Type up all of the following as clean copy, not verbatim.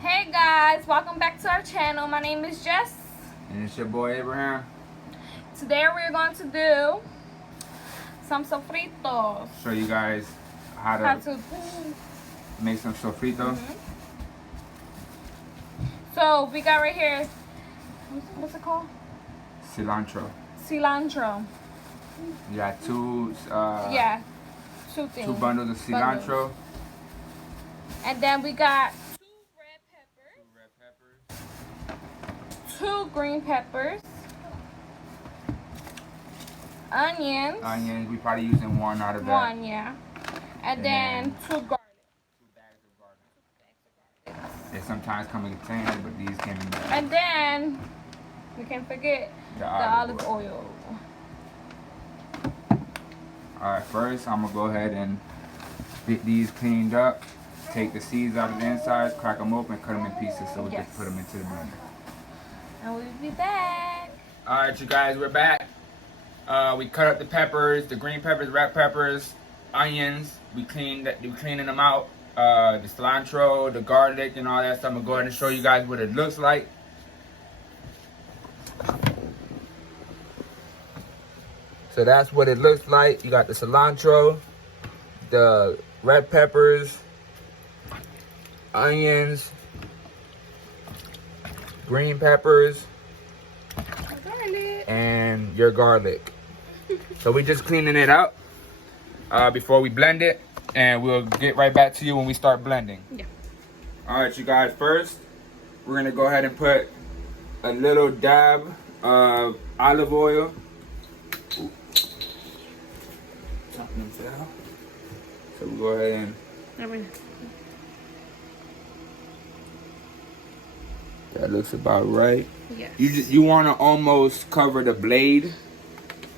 Hey guys, welcome back to our channel. My name is Jess. And it's your boy Abraham. Today we're going to do some sofritos. Show you guys how to make some sofrito. So we got right here, what's it called? Cilantro. Cilantro. You got two Two things. 2 bundles of cilantro. And then we got 2 red peppers. 2 green peppers. Onions. We probably using 1 out of that. 1, yeah. And then 2 garlic. 2 bags of garlic. They sometimes come in containers, but these came in bags. And then we can't forget the olive oil. Alright, first I'm gonna go ahead and get these cleaned up. Take the seeds out of the inside, crack them open, cut them in pieces so we can put them into the blender. And we'll be back. Alright, you guys, we're back. We cut up the peppers, the green peppers, red peppers, onions. We're cleaning them out. The cilantro, the garlic, and all that stuff. I'm gonna go ahead and show you guys what it looks like. So that's what it looks like. You got the cilantro, the red peppers, onions, green peppers, and your garlic. So we just cleaning it out before we blend it, and we'll get right back to you when we start blending. Yeah. All right, you guys, first we're gonna go ahead and put a little dab of olive oil. Something fell. So we'll go ahead and that looks about right. Yes. You want to almost cover the blade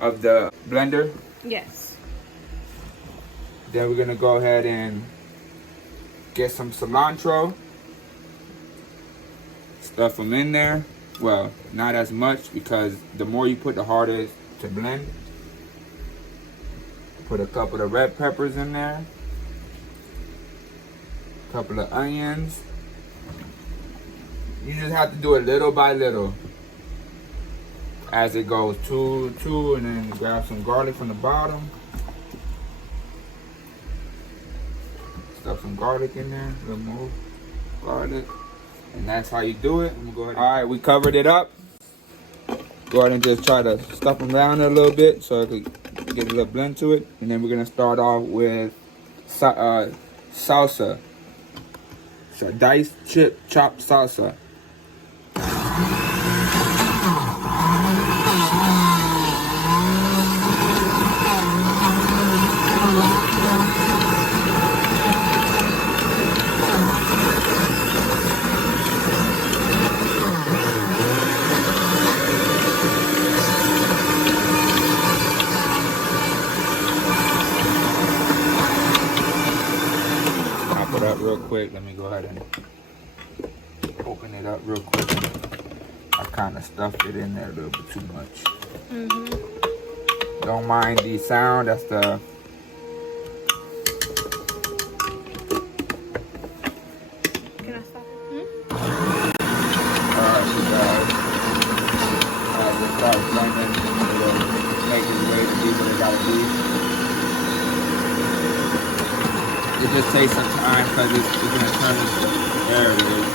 of the blender. Yes. Then we're gonna go ahead and get some cilantro. Stuff them in there. Well, not as much because the more you put, the harder it is to blend. Put a couple of red peppers in there. A couple of onions. You just have to do it little by little as it goes. Two, and then grab some garlic from the bottom. Stuff some garlic in there, a little more garlic. And that's how you do it. All right, we covered it up. Go ahead and just try to stuff them down a little bit so it could get a little blend to it. And then we're gonna start off with salsa. So diced, chopped salsa. Real quick, let me go ahead and open it up real quick. I kind of stuffed it in there a little bit too much. Don't mind the sound, that's the Can I stop? Alright, you guys. We'll start blending. We'll make it way to be what it gotta be. It just takes some time because it's going to turn into, there it is.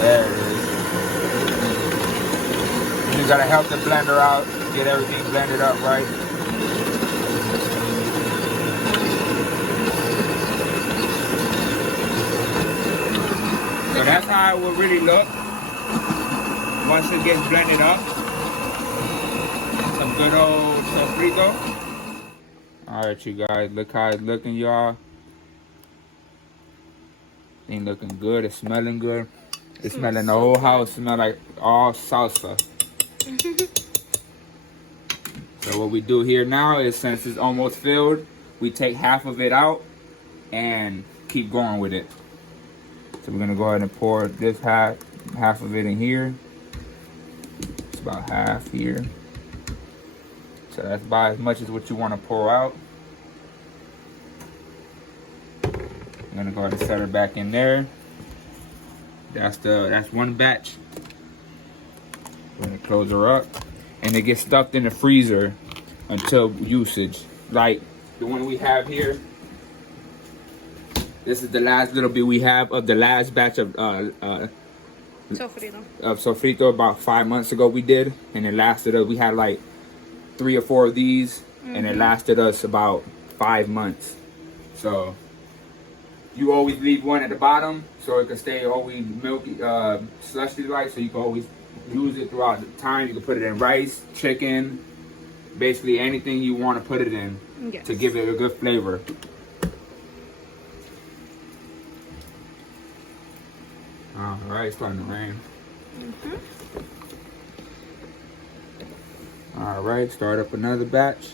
There it is. You just got to help the blender out, get everything blended up right. So that's how it will really look once it gets blended up. Some good old sofrito. Alright, you guys, look how it's looking, y'all. Ain't looking good. It's smelling good. It's smelling the whole house. Smell like all salsa. So what we do here now is, since it's almost filled, we take half of it out and keep going with it. So we're gonna go ahead and pour this half of it in here. It's about half here. So that's about as much as what you want to pour out. I'm gonna go ahead and set her back in there. That's one batch. We're gonna close her up, and it gets stuffed in the freezer until usage. Like the one we have here. This is the last little bit we have of the last batch of Sofrito about 5 months ago we did, and it lasted us. We had like 3 or 4 of these, and it lasted us about 5 months. So you always leave one at the bottom so it can stay always milky, slushy like, so you can always use it throughout the time. You can put it in rice, chicken, basically anything you want to put it in to give it a good flavor. All right, it's starting to rain. All right, start up another batch.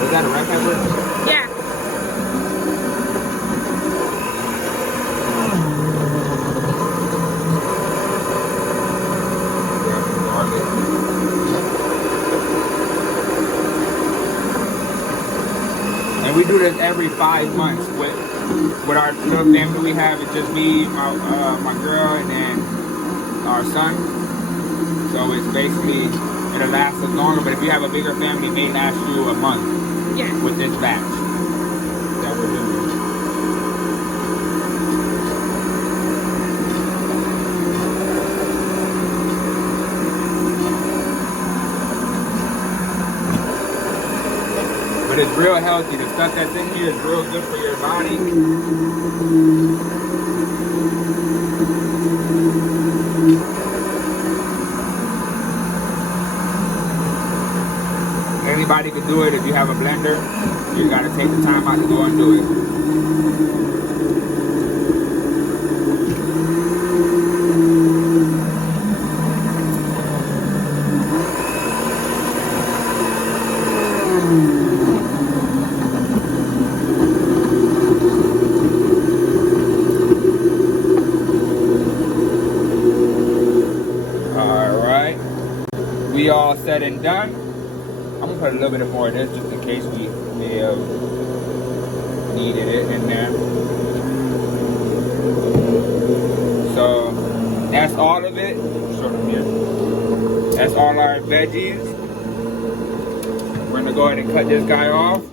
Was that a red pepper? Yeah. And we do this every 5 months. With our little family we have, it's just me, my girl, and then our son. So it's basically, it'll last us longer, but if you have a bigger family, it may last you a month with this batch that we're doing. But it's real healthy. The stuff that's in here is real good for your body. Anybody can do it if you have a blender. You gotta take the time out to go and do it. Alright. We all said and done. I'm gonna put a little bit more of this just in case we may have needed it in there. So that's all of it. Show them here. That's all our veggies. We're gonna go ahead and cut this guy off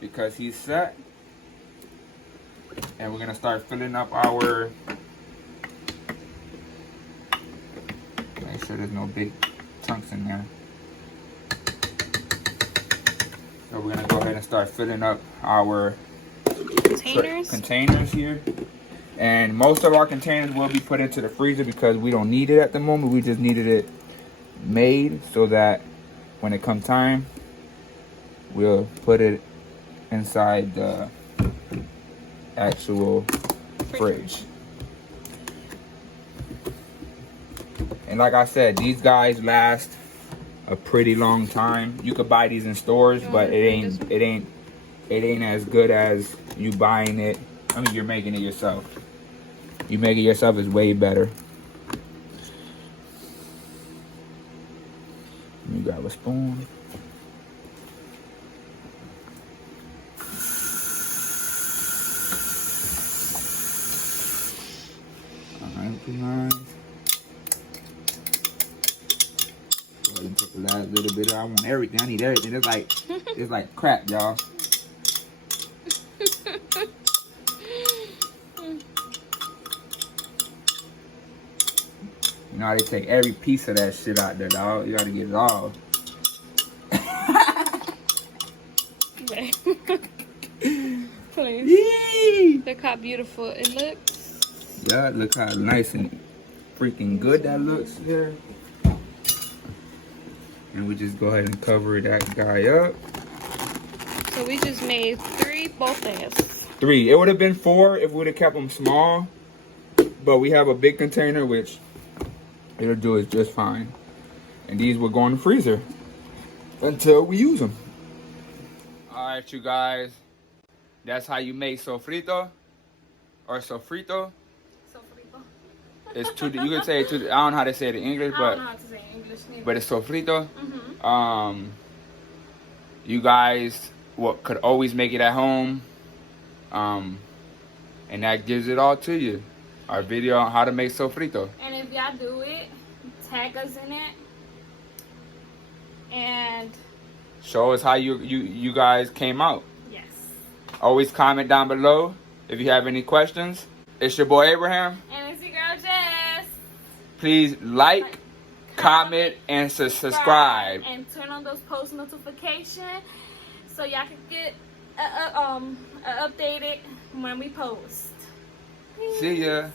because he's set. And we're gonna start filling up our, make sure there's no big chunks in there. So we're gonna go ahead and start filling up our containers here. And most of our containers will be put into the freezer because we don't need it at the moment. We just needed it made so that when it comes time, we'll put it inside the actual fridge. And like I said, these guys last a pretty long time. You could buy these in stores, but it ain't as good as you buying it. I mean, you're making it yourself. You make it yourself is way better. Let me grab a spoon. Alright, pretty nice. Go ahead and put the last little bit. I want everything. I need everything. It's like crap, y'all. You know how they take every piece of that shit out there, dog. You gotta get it all. Please. Yee! Look how beautiful it looks. Yeah, look how nice and freaking good that looks there. And we just go ahead and cover that guy up. So we just made 3 bofas. 3. It would have been 4 if we would have kept them small. But we have a big container, which it'll do it just fine. And these will go in the freezer until we use them. Alright, you guys. That's how you make sofrito or sofrito. Sofrito. It's two. You could say it two. I don't know how to say it in English, I but don't know how to say it in English neither. but it's sofrito. Mm-hmm. You guys could always make it at home. And that gives it all to you. Our video on how to make sofrito. And if y'all do it, tag us in it. And show us how you guys came out. yes. Always comment down below if you have any questions. It's your boy Abraham. And it's your girl Jess. Please like, comment, and subscribe. And turn on those post notifications so y'all can get updated when we post. See ya.